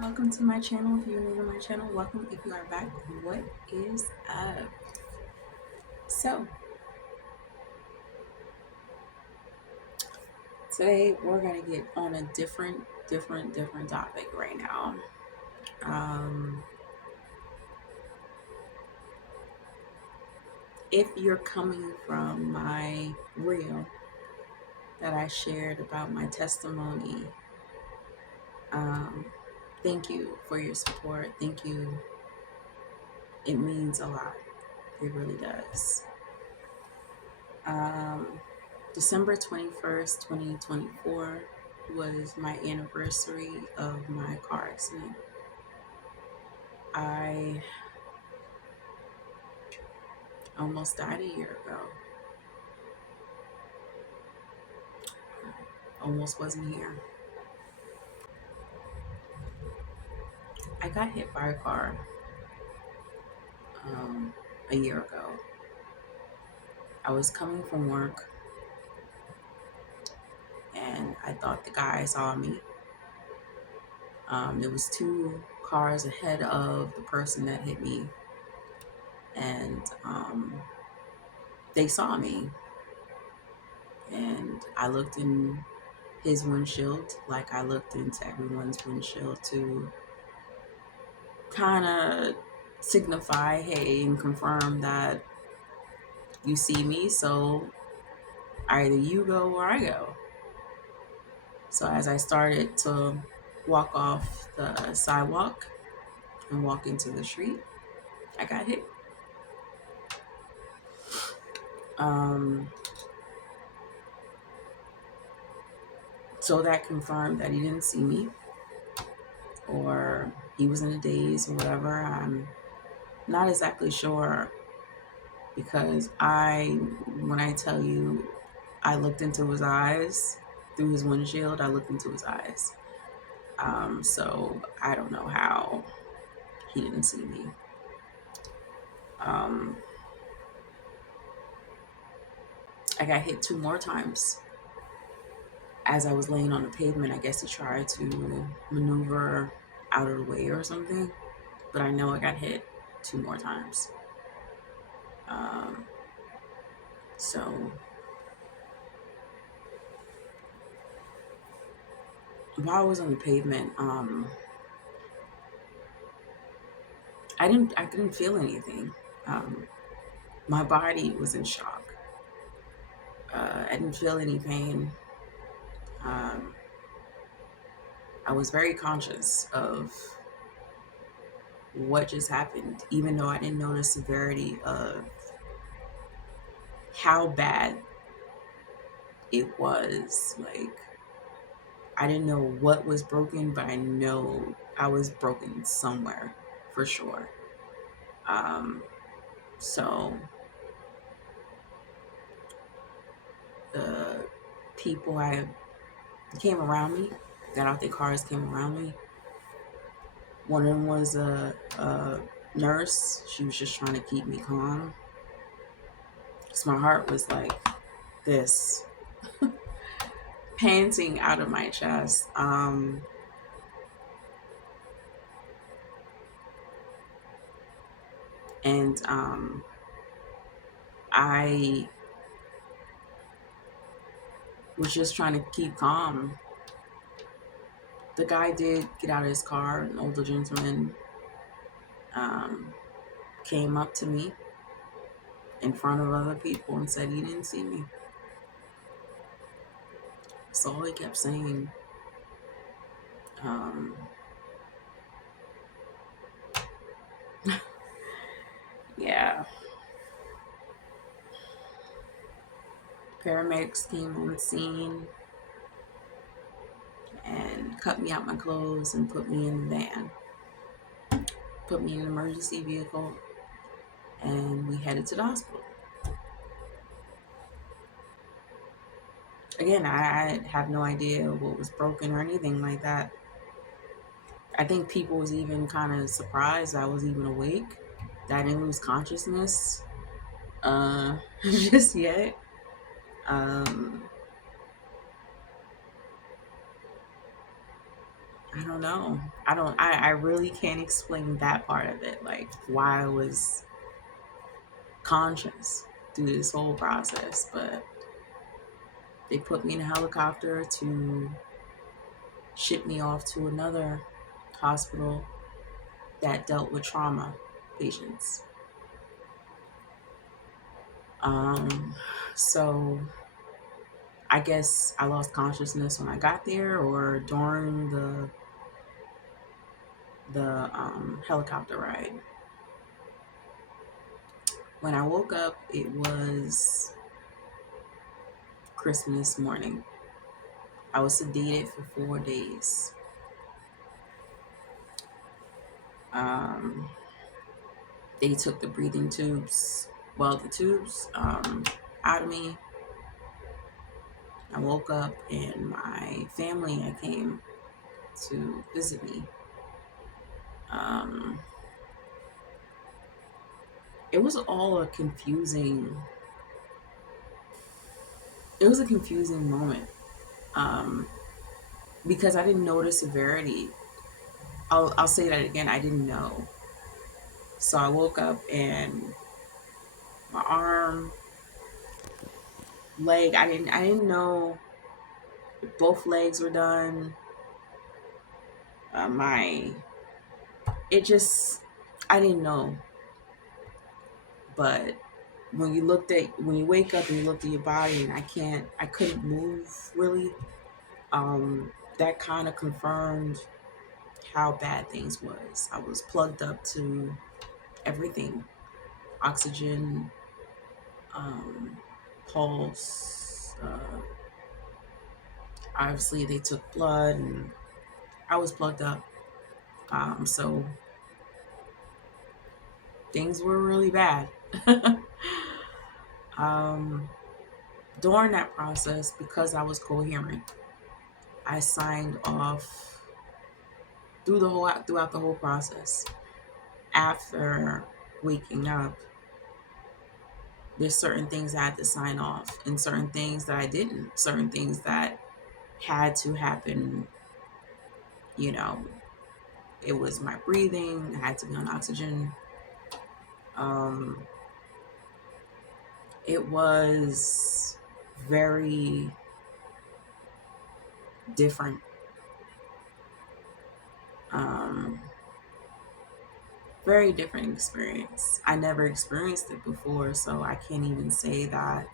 Welcome to my channel. If you're new to my channel, welcome. If you are back, what is up? So today we're gonna get on a different topic right now. Um, if you're coming from my reel that I shared about my testimony, um, thank you for your support. Thank you. It means a lot. It really does. Um, December 21st, 2024 was my anniversary of my car accident. I almost died a year ago. Almost wasn't here. I got hit by a car a year ago. I was coming from work and I thought the guy saw me. There was two cars ahead of the person that hit me, and they saw me. And I looked in his windshield like I looked into everyone's windshield to kind of signify, hey, and confirm that you see me, so either you go or I go. So as I started to walk off the sidewalk and walk into the street, I got hit. Um, so that confirmed that he didn't see me, or he was in a daze or whatever. I'm not exactly sure, because when I tell you I looked into his eyes through his windshield, I looked into his eyes. So I don't know how he didn't see me. Um, I got hit two more times as I was laying on the pavement. I guess he tried to maneuver out of the way or something, but I know I got hit two more times. Um, so while I was on the pavement, I didn't feel anything. Um, my body was in shock. I didn't feel any pain. Um, I was very conscious of what just happened, even though I didn't know the severity of how bad it was. Like, I didn't know what was broken, but I know I was broken somewhere for sure. Um, so the people I came around me, got out their cars, came around me. One of them was a nurse. She was just trying to keep me calm, because my heart was like this, panting out of my chest. And I was just trying to keep calm. The guy did get out of his car. An older gentleman um, came up to me in front of other people and said he didn't see me. That's all he kept saying. Um, yeah. Paramedics came on the scene and cut me out my clothes and put me in the van, put me in an emergency vehicle, and we headed to the hospital. Again, I have no idea what was broken or anything like that. I think people was even kind of surprised I was even awake, that I didn't lose consciousness just yet. Um, I don't know. I really can't explain that part of it, like why I was conscious through this whole process. But they put me in a helicopter to ship me off to another hospital that dealt with trauma patients. Um, so I guess I lost consciousness when I got there or during the helicopter ride. When I woke up, it was Christmas morning. I was sedated for 4 days. Um, they took the breathing tubes, well, the tubes out of me. I woke up and my family had came to visit me. Um, it was all a confusing. It was a confusing moment um, because I didn't know the severity. I'll say that again. I didn't know. So I woke up and my arm, leg. I didn't know if both legs were done. My it just I didn't know. But when you wake up and you looked at your body and I couldn't move really. That kind of confirmed how bad things was. I was plugged up to everything, oxygen, um, pulse. Obviously, they took blood, and I was plugged up. So things were really bad. um, During that process, because I was coherent, I signed off throughout the whole process. After waking up, there's certain things I had to sign off, and certain things that I didn't. Certain things that had to happen. You know, it was my breathing. I had to be on oxygen. Um, it was very different. Um, Very different experience. I never experienced it before, so I can't even say that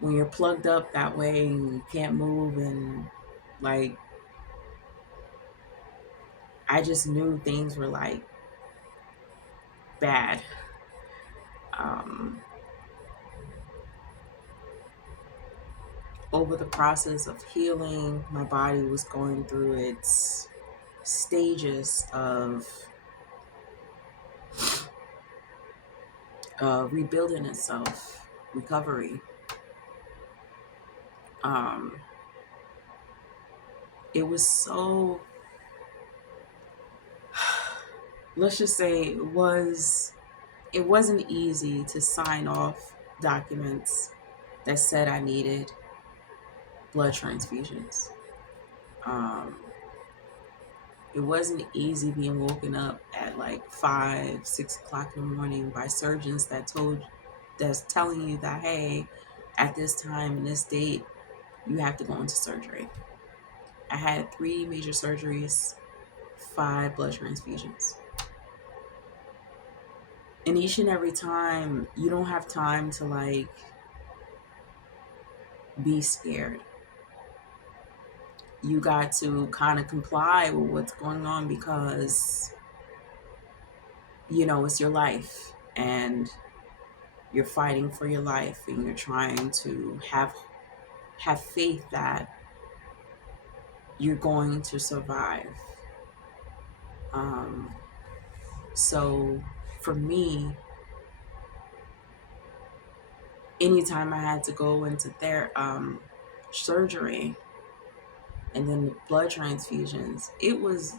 when you're plugged up that way and you can't move and like I just knew things were like bad. Um, Over the process of healing, my body was going through its stages of rebuilding itself, recovery. Um, it was so, let's just say it wasn't easy to sign off documents that said I needed blood transfusions. Um, it wasn't easy being woken up at like 5, 6 o'clock in the morning by surgeons that's telling you that hey, at this time and this date, you have to go into surgery. I had 3 major surgeries, 5 blood transfusions. And each and every time, you don't have time to like be scared. You got to kind of comply with what's going on because, it's your life and you're fighting for your life and you're trying to have faith that you're going to survive. Um, so for me, anytime I had to go into surgery and then the blood transfusions, it was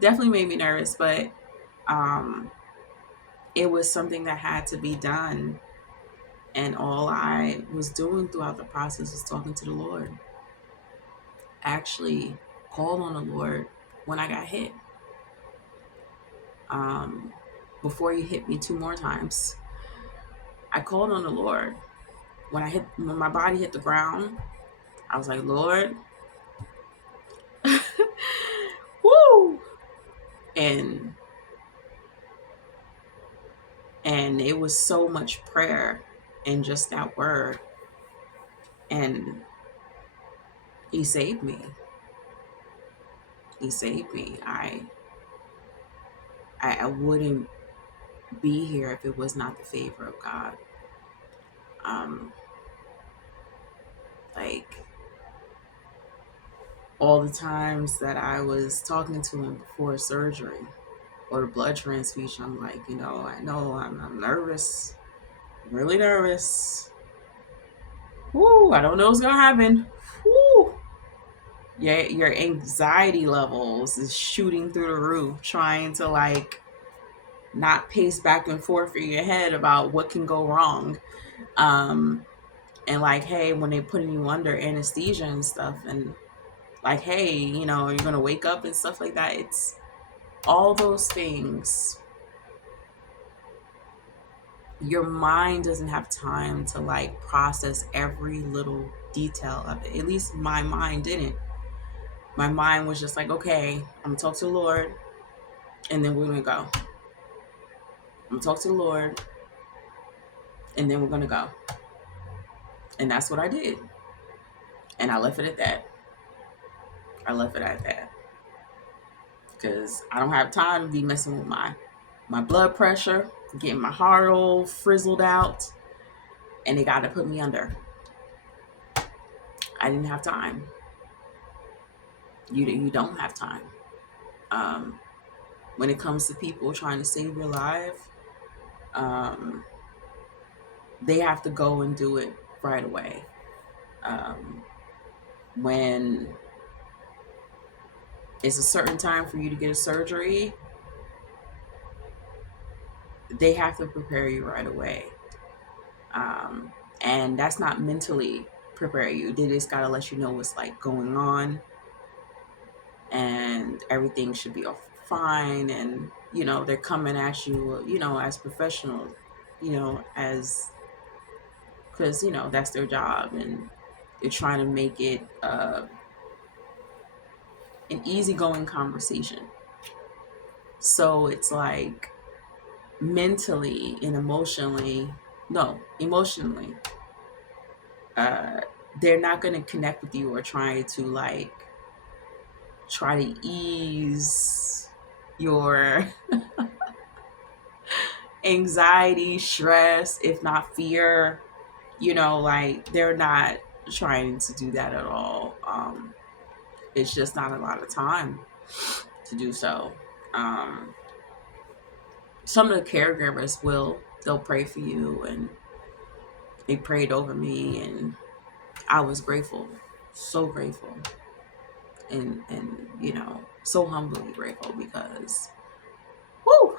definitely made me nervous, but um, it was something that had to be done. And all I was doing throughout the process was talking to the Lord. actually called on the Lord when I got hit. Um, Before he hit me 2 more times, I called on the Lord. When my body hit the ground, I was like, Lord, woo! And it was so much prayer in just that word. And he saved me. He saved me. I wouldn't be here if it was not the favor of God. Um, like all the times that I was talking to him before surgery or the blood transfusion, I'm like, I know I'm nervous, really nervous. Woo, I don't know what's gonna happen. Woo. Your anxiety levels is shooting through the roof, trying to like not pace back and forth in your head about what can go wrong. Um, and like, hey, when they're putting you under anesthesia and stuff, and like, hey, you're gonna wake up and stuff like that. It's all those things. Your mind doesn't have time to like process every little detail of it. At least my mind didn't. My mind was just like, okay, I'm gonna talk to the Lord, and then we're gonna go. I'm gonna talk to the Lord, and then we're gonna go. And that's what I did. And I left it at that. Because I don't have time to be messing with my blood pressure, getting my heart all frizzled out, and they got to put me under. I didn't have time. You don't have time. When it comes to people trying to save your life, um, they have to go and do it right away. When it's a certain time for you to get a surgery, they have to prepare you right away. And that's not mentally prepare you. They just gotta let you know what's like going on, and everything should be fine. And they're coming at you, as professionals, as because that's their job, and they're trying to make it an easygoing conversation. So it's like mentally and emotionally, no, emotionally, they're not going to connect with you or try to ease your anxiety, stress, if not fear. Like they're not trying to do that at all. It's just not a lot of time to do so. Some of the caregivers they'll pray for you, and they prayed over me, and I was grateful, so grateful, and so humbly grateful, because whoo,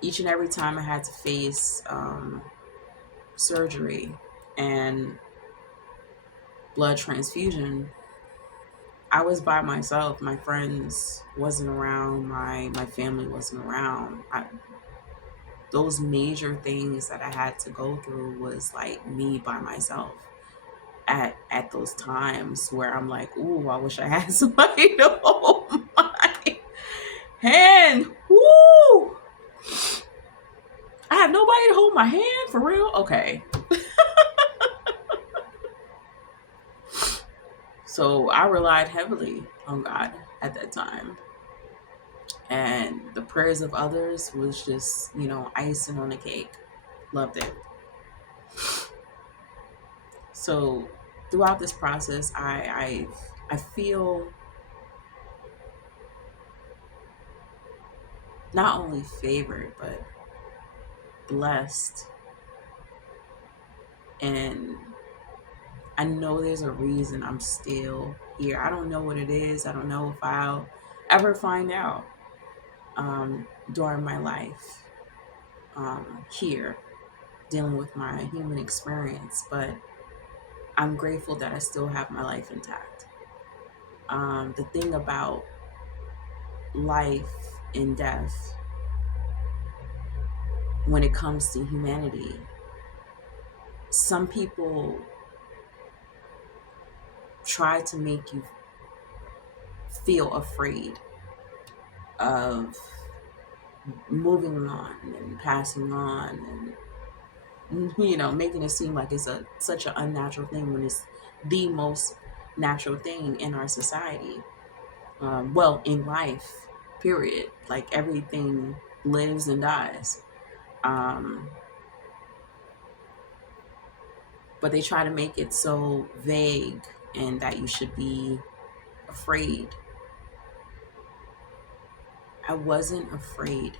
each and every time I had to face surgery and blood transfusion, I was by myself. My friends wasn't around. My family wasn't around. Those major things that I had to go through was like me by myself at those times where I'm like, ooh, I wish I had somebody to hold my hand. Woo! I have nobody to hold my hand, for real? Okay. So I relied heavily on God at that time. And the prayers of others was just, icing on the cake. Loved it. So throughout this process, I feel not only favored, but blessed. And I know there's a reason I'm still here. I don't know what it is. I don't know if I'll ever find out during my life here, dealing with my human experience. But I'm grateful that I still have my life intact. The thing about life and death when it comes to humanity, some people try to make you feel afraid of moving on and passing on, and making it seem like it's such an unnatural thing when it's the most natural thing in our society. Well, in life, period. Like everything lives and dies. Um, but they try to make it so vague and that you should be afraid. I wasn't afraid.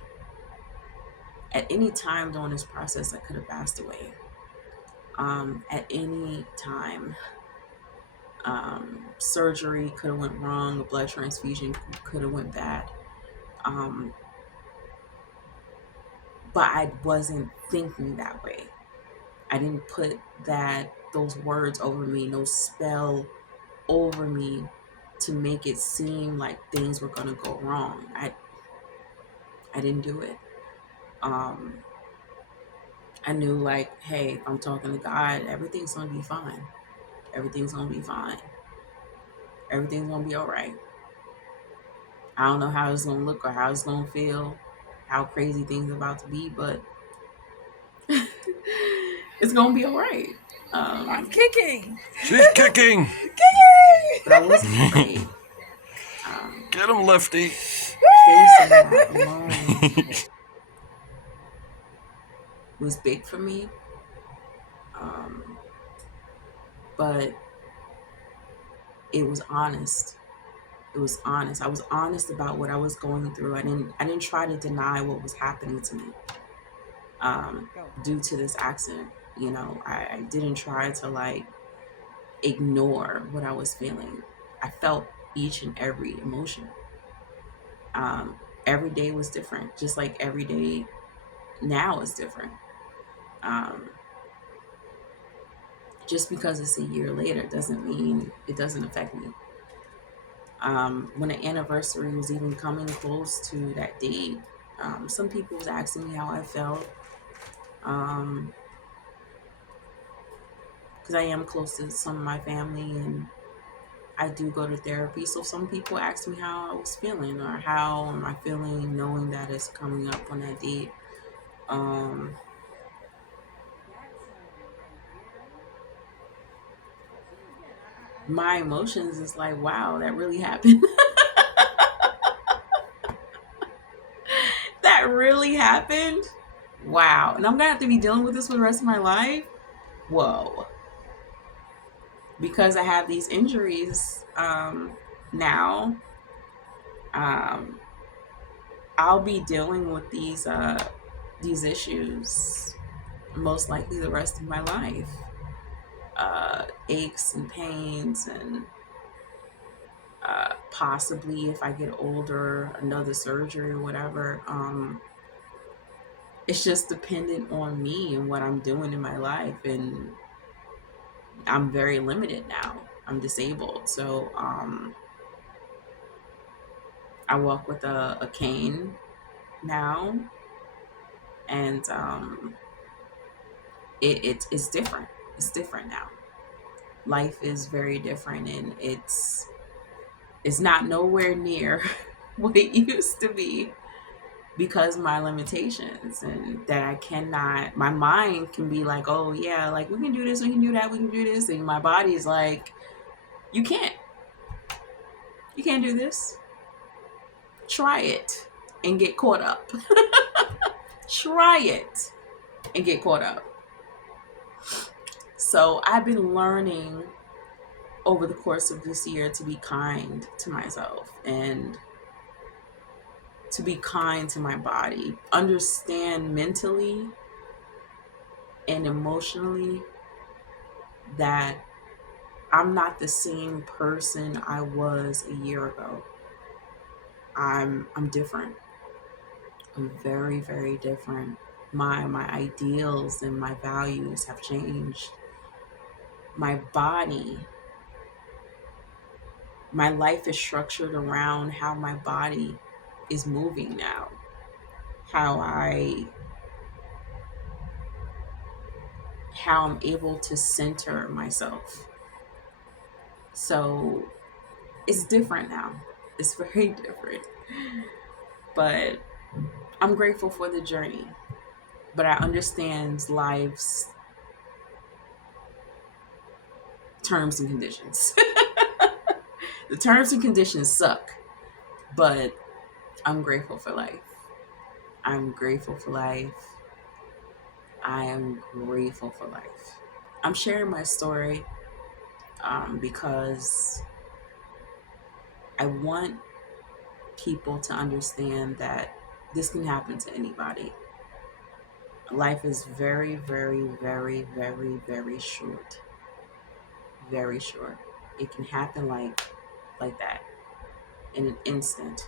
At any time during this process, I could have passed away. At any time, surgery could have went wrong. A blood transfusion could have went bad. But I wasn't thinking that way. I didn't put those words over me, no spell over me to make it seem like things were gonna go wrong. I didn't do it. I knew, like, hey, if I'm talking to God, everything's gonna be fine. Everything's gonna be fine. Everything's gonna be all right. I don't know how it's gonna look or how it's gonna feel, how crazy things are about to be, but it's gonna be all right. I'm kicking. She's kicking. But I wasn't afraid. Get him, Lefty. Facing that alone was big for me. But it was honest. It was honest. I was honest about what I was going through. I didn't try to deny what was happening to me due to this accident. I didn't try to like ignore what I was feeling. I felt each and every emotion. Every day was different, just like every day now is different. Just because it's a year later doesn't mean it doesn't affect me. When the anniversary was even coming close to that date, some people was asking me how I felt, because I am close to some of my family and I do go to therapy. So some people asked me how I was feeling or how am I feeling knowing that it's coming up on that date. My emotions is like, wow, that really happened. That really happened? Wow. And I'm gonna have to be dealing with this for the rest of my life? Whoa. Because I have these injuries now, I'll be dealing with these issues most likely the rest of my life. Aches and pains, and possibly if I get older, another surgery or whatever. It's just dependent on me and what I'm doing in my life, and I'm very limited now. I'm disabled, so I walk with a cane now, and it's different. It's different now. Life is very different, and it's not nowhere near what it used to be because of my limitations, and that I cannot. My mind can be like, oh yeah, like we can do this, we can do that, we can do this, and my body is like, you can't do this. Try it and get caught up. Try it and get caught up. So I've been learning over the course of this year to be kind to myself and to be kind to my body, understand mentally and emotionally that I'm not the same person I was a year ago. I'm different. I'm very, very different. My ideals and my values have changed. My body my life is structured around how my body is moving now, how I'm able to center myself. So it's different now. It's very different. But I'm grateful for the journey. But I understand life's terms and conditions. The terms and conditions suck, but I'm grateful for life. I'm grateful for life. I am grateful for life. I'm sharing my story because I want people to understand that this can happen to anybody. Life is very, very, very, very, very short. Very short. It can happen like that in an instant.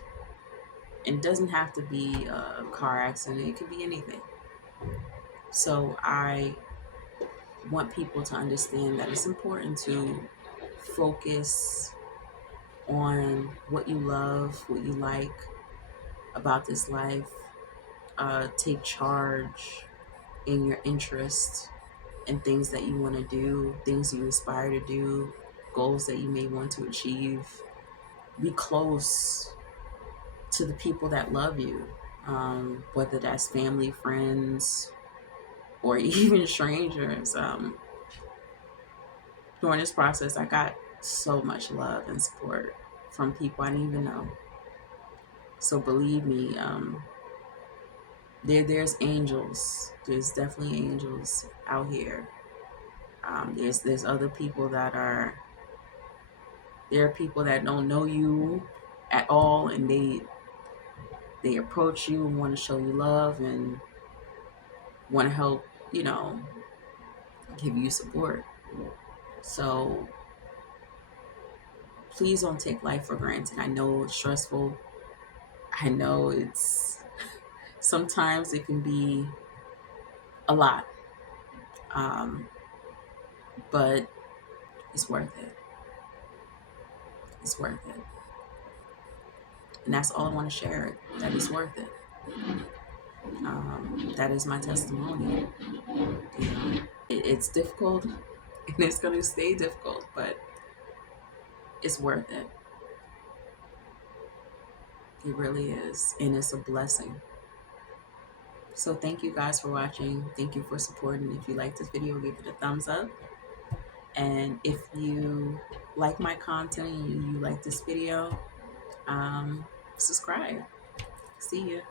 It doesn't have to be a car accident. It could be anything. So I want people to understand that it's important to focus on what you love, what you like about this life. Take charge in your interests and things that you want to do, things you aspire to do, goals that you may want to achieve. Be close to the people that love you, whether that's family, friends, or even strangers. During this process, I got so much love and support from people I didn't even know. So believe me, there's angels. There's definitely angels out here. There's other people there are people that don't know you at all, and they approach you and want to show you love and want to help, give you support. So please don't take life for granted. I know it's stressful. I know sometimes it can be a lot, but it's worth it. It's worth it. And that's all I want to share, that it's worth it. That is my testimony. It's difficult and it's going to stay difficult, but it's worth it. It really is. And it's a blessing. So thank you guys for watching. Thank you for supporting. If you like this video, give it a thumbs up. And if you like my content and you like this video, subscribe. See ya.